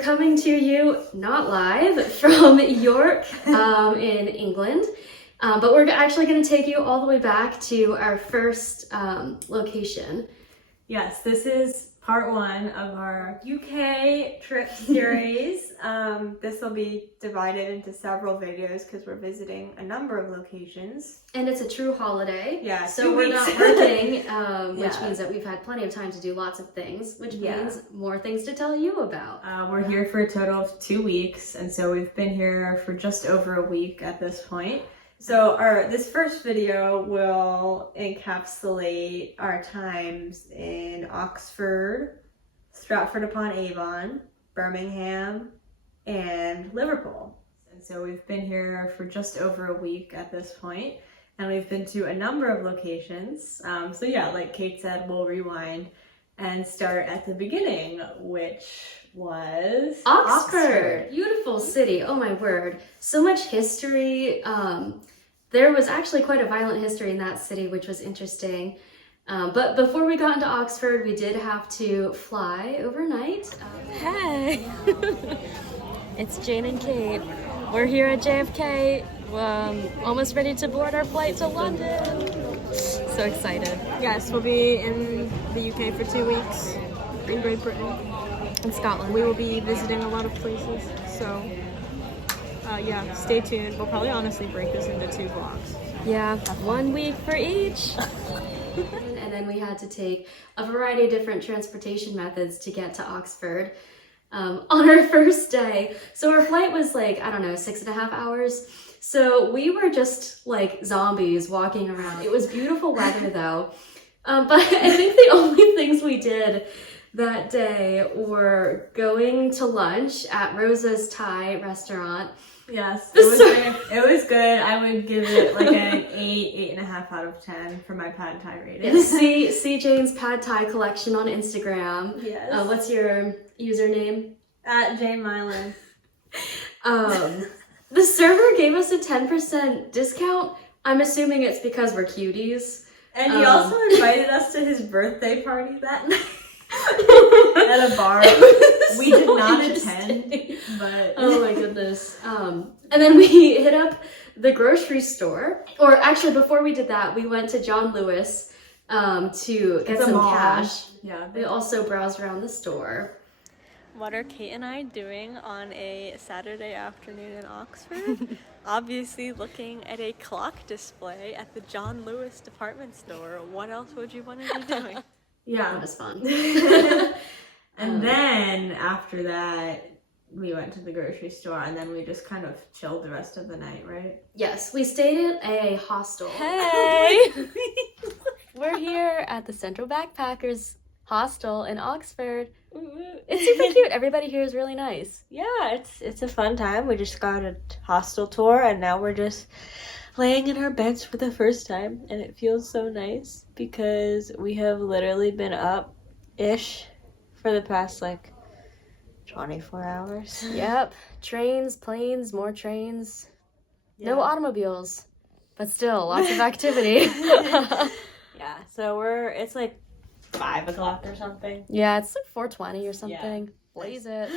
we're coming to you not live from York in England, but we're actually going to take you all the way back to our first location. Yes, this is part one of our UK trip series. This will be divided into several videos because we're visiting a number of locations. And it's a true holiday. Yeah, so we're not working, which means that we've had plenty of time to do lots of things, which means more things to tell you about. We're here for a total of 2 weeks, and so we've been here for just over a week at this point. So this first video will encapsulate our times in Oxford, Stratford-upon-Avon, Birmingham, and Liverpool. And so we've been here for just over a week at this point, and we've been to a number of locations. So yeah, like Kate said, we'll rewind and start at the beginning, which was Oxford. Beautiful city. Oh my word. So much history. There was actually quite a violent history in that city, which was interesting. But before we got into Oxford, we did have to fly overnight. Hey! It's Jane and Kate. We're here at JFK, almost ready to board our flight to London. So excited. Yes, we'll be in the UK for 2 weeks, in Great Britain. In Scotland. We will be visiting a lot of places, so yeah, stay tuned. We'll probably honestly break this into 2 vlogs. Yeah, 1 week for each. And then we had to take a variety of different transportation methods to get to Oxford on our first day. So our flight was like, I don't know, 6.5 hours. So we were just like zombies walking around. It was beautiful weather though. But I think the only things we did that day were going to lunch at Rosa's Thai restaurant. Yes, it was good. I would give it like an 8.5 out of 10 for my pad thai rating. See Jane's pad thai collection on Instagram. Yes. What's your username? At Jane Mylan. The server gave us a 10% discount. I'm assuming it's because we're cuties. And he also invited us to his birthday party that night. At a bar. We did not attend, but oh my goodness. And then we hit up the grocery store, or actually before we did that, we went to John Lewis to get some cash. Yeah. We also browsed around the store. What are Kate and I doing on a Saturday afternoon in Oxford? Obviously looking at a clock display at the John Lewis department store. What else would you want to be doing? Yeah. That was fun. And then after that, we went to the grocery store, and then we just kind of chilled the rest of the night, right? Yes, we stayed at a hostel. Hey! We're here at the Central Backpackers Hostel in Oxford. It's super cute. Everybody here is really nice. Yeah, it's a fun time. We just got a hostel tour, and now we're just laying in our beds for the first time, and it feels so nice because we have literally been up-ish for the past, 24 hours. Yep. Trains, planes, more trains. Yeah. No automobiles, but still lots of activity. Yeah, so it's 5 o'clock or something. Yeah, it's 4:20 or something. Yeah. Blaze it.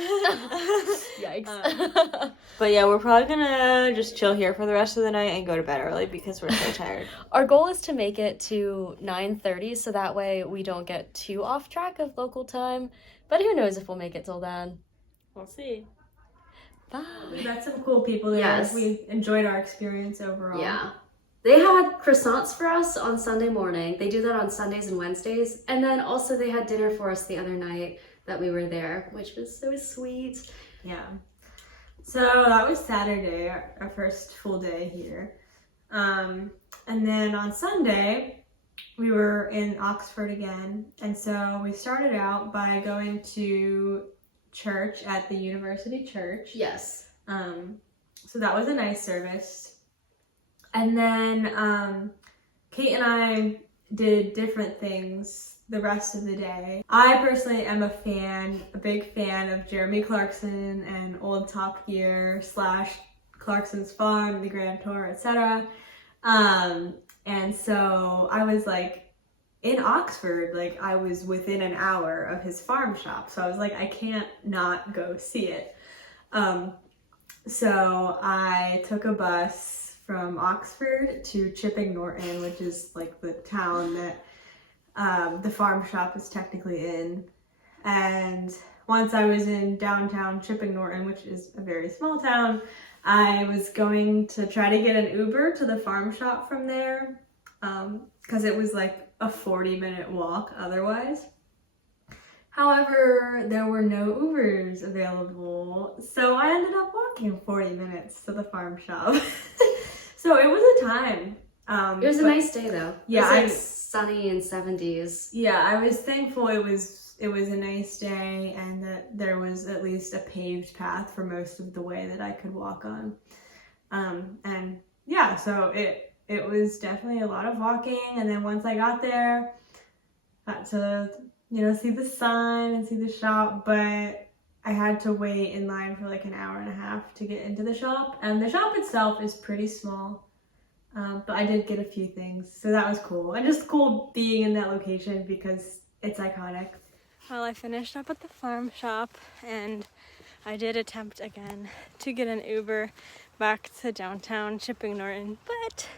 Yikes. But yeah, we're probably gonna just chill here for the rest of the night and go to bed early because we're so tired. Our goal is to make it to 9:30 so that way we don't get too off track of local time. But who knows if we'll make it till then. We'll see. Bye. We met some cool people there. Yes. We enjoyed our experience overall. Yeah. They had croissants for us on Sunday morning. They do that on Sundays and Wednesdays. And then also they had dinner for us the other night that we were there, which was so sweet. Yeah. So that was Saturday, our first full day here. And then on Sunday, we were in Oxford again. And so we started out by going to church at the University Church. Yes. So that was a nice service. And then Kate and I did different things the rest of the day. I personally am a big fan of Jeremy Clarkson and old Top Gear / Clarkson's Farm, The Grand Tour, etc. And so I was in Oxford, like I was within an hour of his farm shop. So I was like, I can't not go see it. So I took a bus from Oxford to Chipping Norton, which is like the town that the farm shop is technically in. And once I was in downtown Chipping Norton, which is a very small town, I was going to try to get an Uber to the farm shop from there, because it was like a 40-minute walk otherwise. However, there were no Ubers available, so I ended up walking 40 minutes to the farm shop. So it was a time. It was a nice day though. Yeah, it was like sunny and 70s. Yeah, I was thankful it was a nice day and that there was at least a paved path for most of the way that I could walk on. And yeah, so it was definitely a lot of walking, and then once I got there, got to, see the sign and see the shop, but I had to wait in line for like an hour and a half to get into the shop, and the shop itself is pretty small, but I did get a few things, so that was cool. And just cool being in that location because it's iconic. Well, I finished up at the farm shop, and I did attempt again to get an Uber back to downtown Chipping Norton, but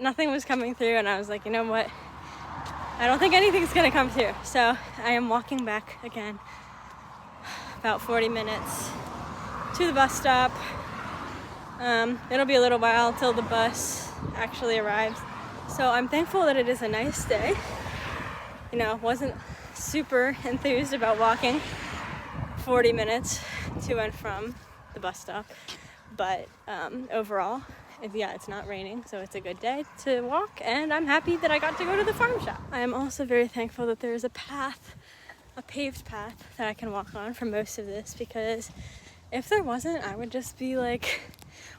nothing was coming through, and I was like, you know what? I don't think anything's gonna come through. So I am walking back again, about 40 minutes to the bus stop. It'll be a little while till the bus actually arrives. So I'm thankful that it is a nice day. Wasn't super enthused about walking 40 minutes to and from the bus stop, but overall, it's not raining, so it's a good day to walk, and I'm happy that I got to go to the farm shop. I am also very thankful that there is a paved path that I can walk on for most of this, because if there wasn't, I would just be like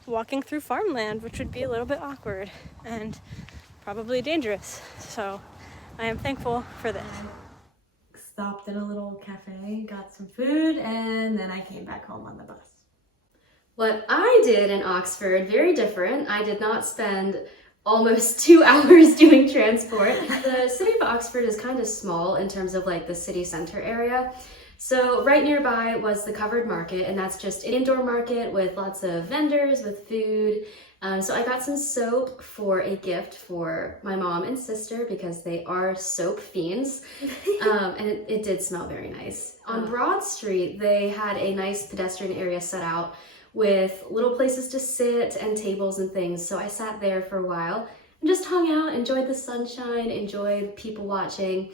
walking through farmland, which would be a little bit awkward and probably dangerous. So I am thankful for this. Stopped at a little cafe, got some food, and then I came back home on the bus. What I did in Oxford, very different. I did not spend almost 2 hours doing transport. The city of Oxford is kind of small in terms of like the city center area. So right nearby was the covered market, and that's just an indoor market with lots of vendors with food. So I got some soap for a gift for my mom and sister because they are soap fiends. And it did smell very nice. On Broad Street, they had a nice pedestrian area set out with little places to sit and tables and things. So I sat there for a while and just hung out, enjoyed the sunshine, enjoyed people watching.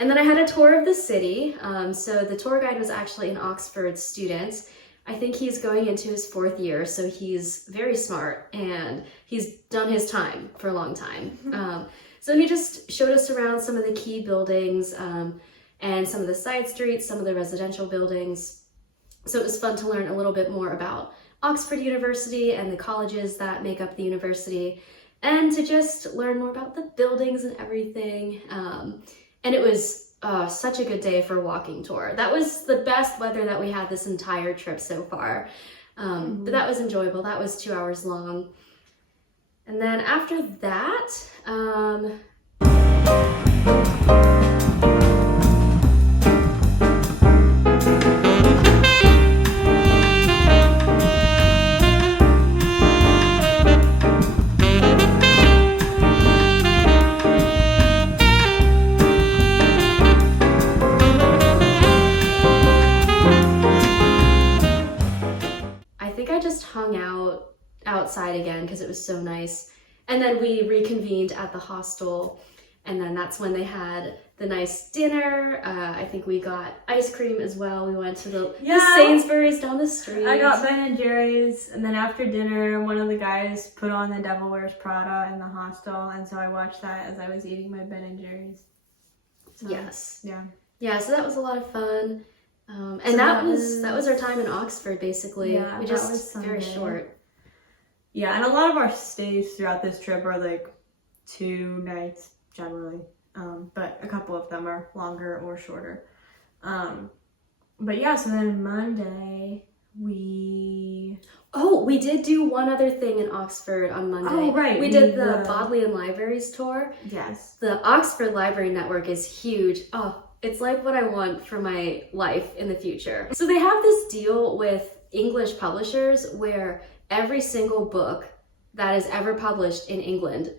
And then I had a tour of the city. So the tour guide was actually an Oxford student. I think he's going into his 4th year, so he's very smart and he's done his time for a long time. So he just showed us around some of the key buildings and some of the side streets, some of the residential buildings. So it was fun to learn a little bit more about Oxford University and the colleges that make up the university, and to just learn more about the buildings and everything. And it was such a good day for a walking tour. That was the best weather that we had this entire trip so far. But that was enjoyable. That was 2 hours long. And then after that, hung out outside again because it was so nice, and then we reconvened at the hostel, and then that's when they had the nice dinner. I think we got ice cream as well. We went to the Sainsbury's down the street. I got Ben and Jerry's, and then after dinner one of the guys put on The Devil Wears Prada in the hostel, and so I watched that as I was eating my Ben and Jerry's. So, so that was a lot of fun. And so that was our time in Oxford, basically. Yeah, we just very short. Yeah, and a lot of our stays throughout this trip are like 2 nights generally, but a couple of them are longer or shorter. But yeah, so then Monday Oh, we did do one other thing in Oxford on Monday. Oh, right. We did the Bodleian Libraries tour. Yes. The Oxford Library Network is huge. Oh, it's like what I want for my life in the future. So they have this deal with English publishers where every single book that is ever published in England,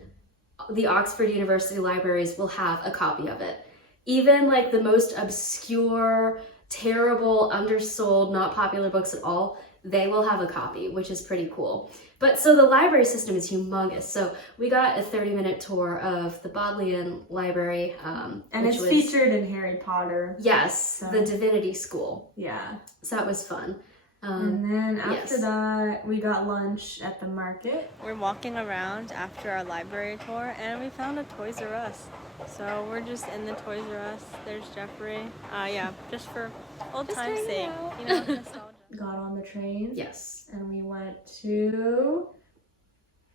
the Oxford University Libraries will have a copy of it. Even like the most obscure, terrible, undersold, not popular books at all, they will have a copy, which is pretty cool. But so the library system is humongous. So we got a 30-minute tour of the Bodleian Library. And it's featured in Harry Potter. Yes, the Divinity School. Yeah. So that was fun. And then after that, we got lunch at the market. We're walking around after our library tour and we found a Toys R Us. So we're just in the Toys R Us. There's Jeffrey. Yeah, just for old time's sake. You know, nostalgia. Got on the train. Yes. And we went to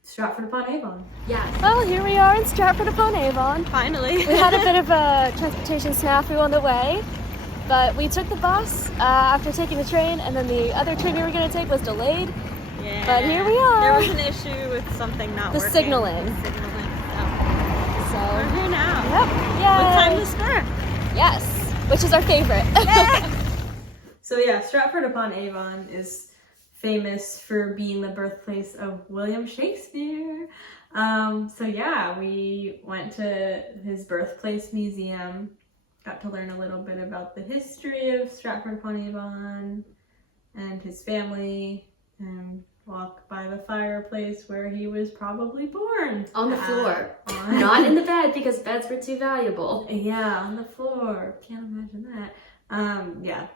Stratford-upon-Avon. Yeah. Well, here we are in Stratford-upon-Avon. Finally. We had a bit of a transportation snafu on the way, but we took the bus after taking the train, and then the other train we were going to take was delayed. Yeah. But here we are. There was an issue with something not working. Signaling. The signaling. So We're here now. Yep. Yeah. With time to spare. Yes, which is our favorite. So yeah, Stratford-upon-Avon is famous for being the birthplace of William Shakespeare. So yeah, we went to his birthplace museum, got to learn a little bit about the history of Stratford-upon-Avon and his family, and walk by the fireplace where he was probably born. On the floor. Not in the bed because beds were too valuable. Yeah, on the floor. Can't imagine that. Yeah.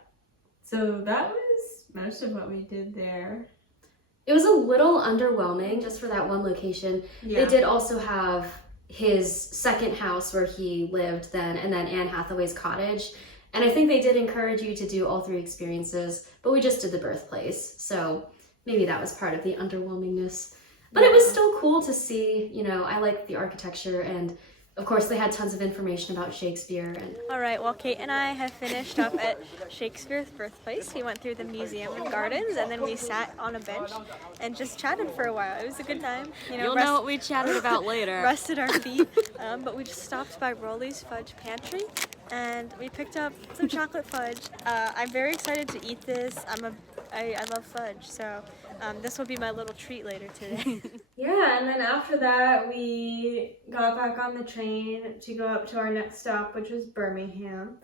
So that was most of what we did there. It was a little underwhelming just for that one location. Yeah. They did also have his second house where he lived then, and then Anne Hathaway's cottage. And I think they did encourage you to do all three experiences, but we just did the birthplace. So maybe that was part of the underwhelmingness. But it was still cool to see, you know, I like the architecture, and of course they had tons of information about Shakespeare. And All right, well, Kate and I have finished up at Shakespeare's birthplace. We went through the museum and gardens, and then we sat on a bench and just chatted for a while. It was a good time. You know, You'll know what we chatted about later. Rested our feet, but we just stopped by Rolly's Fudge Pantry, and we picked up some chocolate fudge. I'm very excited to eat this. I love fudge, so this will be my little treat later today. Yeah, and then after that, we got back on the train to go up to our next stop, which was Birmingham.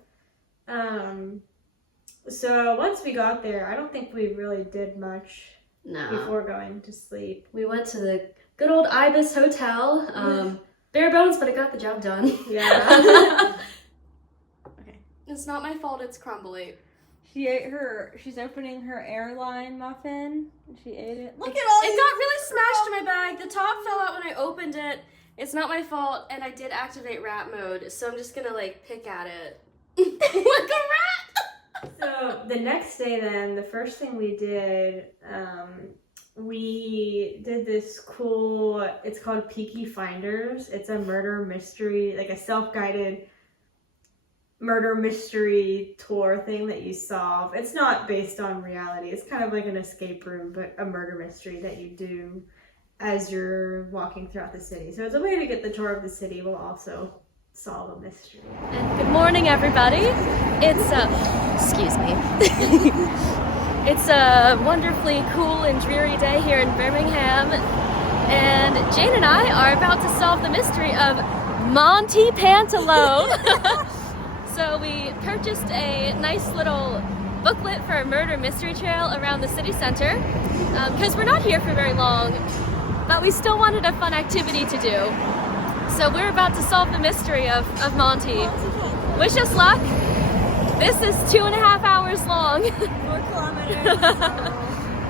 So once we got there, I don't think we really did much before going to sleep. we went to the good old Ibis Hotel. Bare bones, but it got the job done. Yeah. Okay. It's not my fault it's crumbly. She's opening her airline muffin. She ate it. Look at all It got really smashed in my bag. The top fell out when I opened it. It's not my fault, and I did activate rat mode, so I'm just gonna like pick at it. Like a rat! So the next day then, the first thing we did, we did this cool, it's called Peaky Finders. It's a murder mystery, like a self-guided murder mystery tour thing that you solve. It's not based on reality. It's kind of like an escape room, but a murder mystery that you do as you're walking throughout the city. So it's a way to get the tour of the city while also solve a mystery. Good morning, everybody. It's excuse me. It's a wonderfully cool and dreary day here in Birmingham, and Jane and I are about to solve the mystery of Monty Pantalope. So we purchased a nice little booklet for a murder mystery trail around the city center because we're not here for very long, but we still wanted a fun activity to do. So we're about to solve the mystery of Monty. Wish us luck. This is 2.5 hours long. 4 kilometers.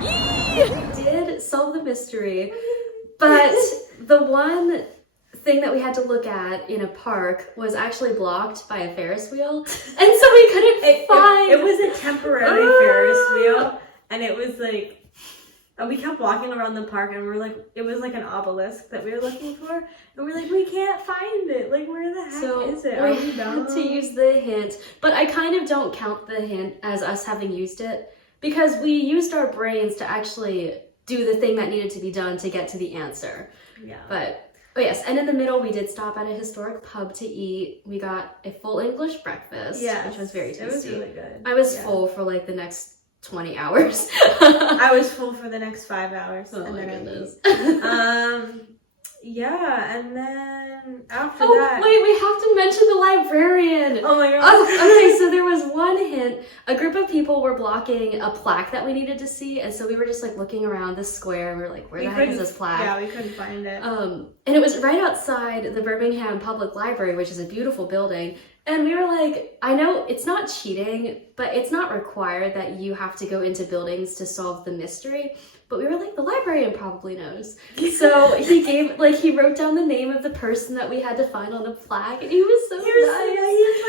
We did solve the mystery, but the one thing that we had to look at in a park was actually blocked by a Ferris wheel, and so we couldn't find. It was a temporary Ferris wheel, and it was like, and we kept walking around the park, and we're like, it was like an obelisk that we were looking for, and we're like, we can't find it. Like, where the heck is it? Are we had dumb? to use the hint, but I kind of don't count the hint as us having used it because we used our brains to actually do the thing that needed to be done to get to the answer. Yeah. But, oh yes, and in the middle we did stop at a historic pub to eat. We got a full English breakfast, which was very tasty. It was really good. I was full for like the next 20 hours. I was full for the next 5 hours. Oh and my then goodness. Yeah, and then after Oh, that... wait, we have to mention the librarian. Oh my god. Oh, okay, so there was one hint. A group of people were blocking a plaque that we needed to see, and so we were just like looking around the square, and we were like, where the heck is this plaque? Yeah, we couldn't find it. And it was right outside the Birmingham Public Library, which is a beautiful building. And we were like, I know it's not cheating, but it's not required that you have to go into buildings to solve the mystery. But we were like, the librarian probably knows. So he wrote down the name of the person that we had to find on the plaque, and he was so nice. He was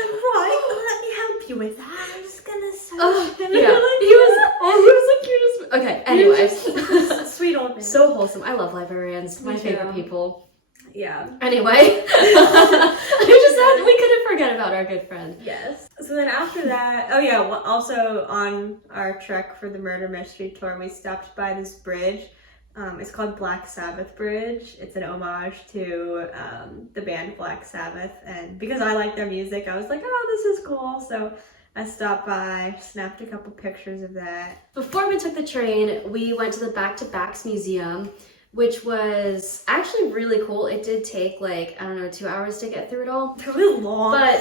like, right, let me help you with that. I'm just gonna search. Oh, And yeah. He was the cutest. Okay, anyway. Sweet old man. So wholesome. I love librarians. My Me too. favorite people. Yeah. Anyway, we couldn't forget about our good friend. Yes. So then after that, oh yeah, well, also on our trek for the murder mystery tour, we stopped by this bridge. It's called Black Sabbath Bridge. It's an homage to the band Black Sabbath, and because I like their music, I was like, oh, this is cool. So I stopped by, snapped a couple pictures of that. Before we took the train, we went to the Back to Backs Museum, which was actually really cool. It did take like, I don't know, 2 hours to get through it all. It's really long. But,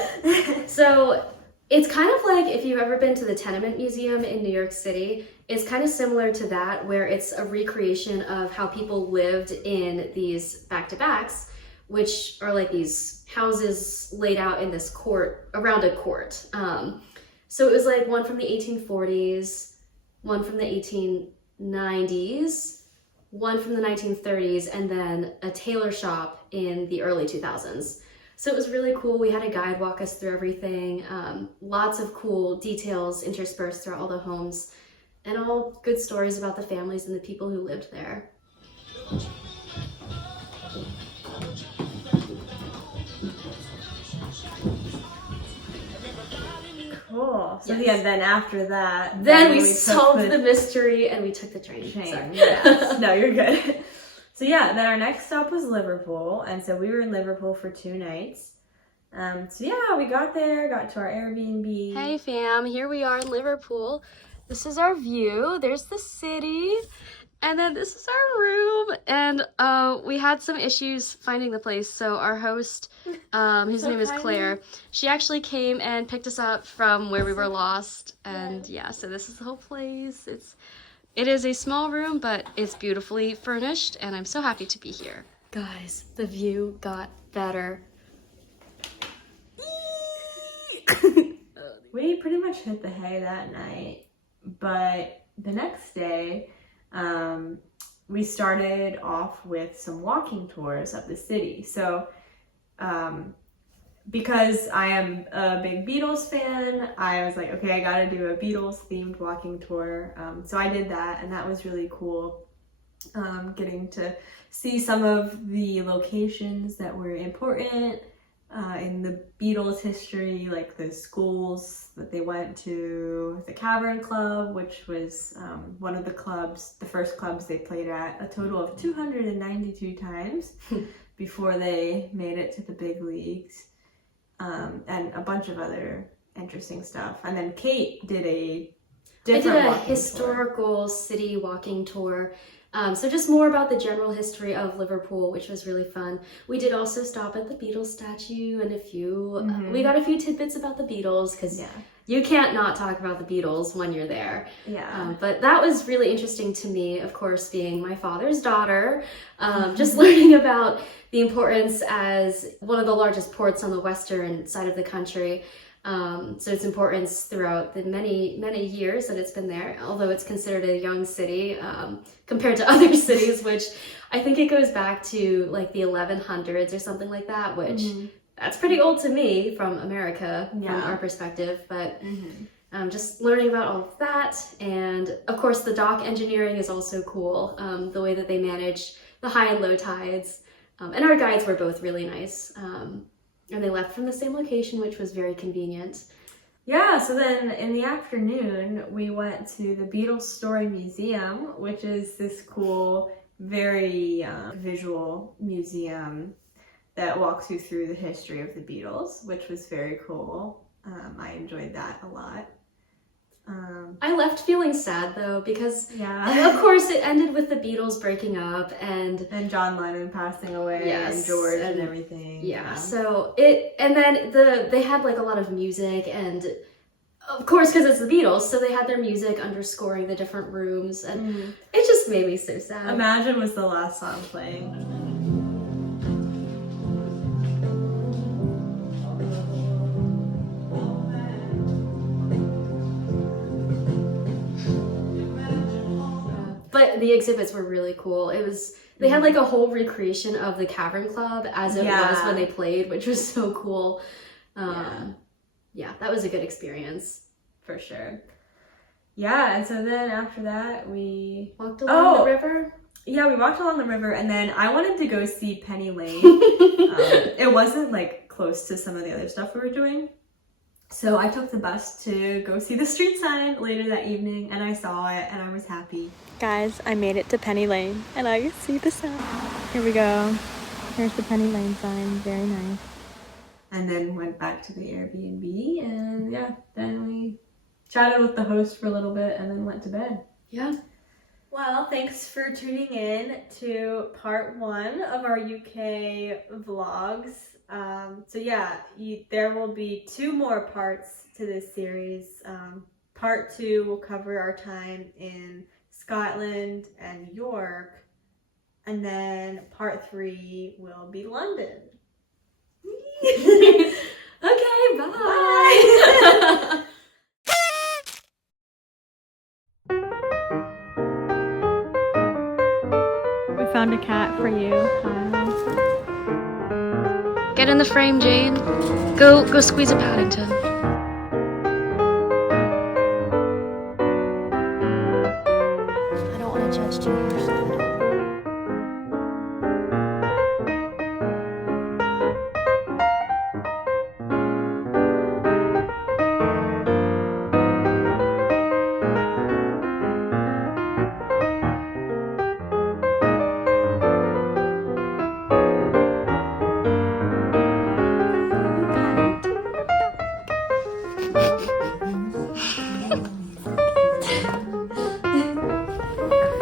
so it's kind of like if you've ever been to the Tenement Museum in New York City, it's kind of similar to that, where it's a recreation of how people lived in these back-to-backs, which are like these houses laid out in this court, around a court. So it was like one from the 1840s, one from the 1890s, one from the 1930s, and then a tailor shop in the early 2000s. So it was really cool. We had a guide walk us through everything. Lots of cool details interspersed throughout all the homes, and all good stories about the families and the people who lived there. Cool. So Yes. yeah, then after that, Then we took solved the mystery and we took the train. Sorry. Yes. No, you're good. So yeah, then our next stop was Liverpool, and so we were in Liverpool for 2 nights. So yeah, we got there, got to our Airbnb. Hey fam, here we are in Liverpool. This is our view. There's the city. And then this is our room. And we had some issues finding the place. So our host, whose name is Claire, she actually came and picked us up from where we were lost. And yeah, so this is the whole place. It is a small room, but it's beautifully furnished, and I'm so happy to be here. Guys, the view got better. We pretty much hit the hay that night, but the next day, we started off with some walking tours of the city. So, because I am a big Beatles fan, I was like, okay, I gotta do a Beatles themed walking tour. So I did that, and that was really cool. Getting to see some of the locations that were important in the Beatles history, like the schools that they went to, the Cavern Club, which was one of the clubs, the first clubs they played at a total of 292 times before they made it to the big leagues, and a bunch of other interesting stuff. And then Kate did a historical city walking tour. So just more about the general history of Liverpool, which was really fun. We did also stop at the Beatles statue and we got a few tidbits about the Beatles, because you can't not talk about the Beatles when you're there. Yeah. But that was really interesting to me, of course, being my father's daughter, just learning about the importance as one of the largest ports on the western side of the country. So its importance throughout the many, many years that it's been there, although it's considered a young city compared to other cities, which I think it goes back to like the 1100s or something like that, which that's pretty old to me from America, from our perspective. But just learning about all of that. And of course, the dock engineering is also cool, the way that they manage the high and low tides. And our guides were both really nice. And they left from the same location, which was very convenient. Yeah, so then in the afternoon, we went to the Beatles Story Museum, which is this cool, very visual museum that walks you through the history of the Beatles, which was very cool. I enjoyed that a lot. I left feeling sad though, because Yeah. of course it ended with the Beatles breaking up and John Lennon passing away, Yes, and George and and- everything. yeah, so and then they had like a lot of music, and of course because it's the Beatles, so they had their music underscoring the different rooms, and it just made me so sad. Imagine was the last song playing. But the exhibits were really cool. They had like a whole recreation of the Cavern Club as it was when they played, which was so cool. Yeah, that was a good experience. For sure. Yeah, and so then after that we Walked along the river. Yeah, we walked along the river, and then I wanted to go see Penny Lane. It wasn't like close to some of the other stuff we were doing. So I took the bus to go see the street sign later that evening, and I saw it, and I was happy. Guys, I made it to Penny Lane, and I see the sign. Here we go. Here's the Penny Lane sign. Very nice. And then went back to the Airbnb, and yeah, then we chatted with the host for a little bit, and then went to bed. Yeah. Well, thanks for tuning in to part 1 of our UK vlogs. So yeah, there will be 2 more parts to this series. Part 2 will cover our time in Scotland and York, and then part 3 will be London. Okay, bye. We found a cat for you, Kyle. Get in the frame, Jane. Go squeeze a Paddington. I don't want to judge too harshly.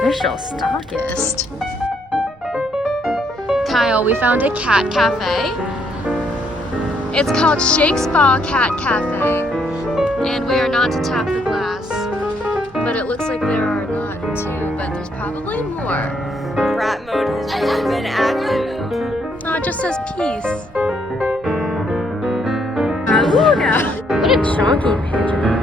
Official stockist. Kyle, we found a cat cafe. It's called Shakespeare Cat Cafe. And we are not to tap the glass. But it looks like there are not 2, but there's probably more. Rat mode has really been active. Oh, it just says peace. What a chonky pigeon.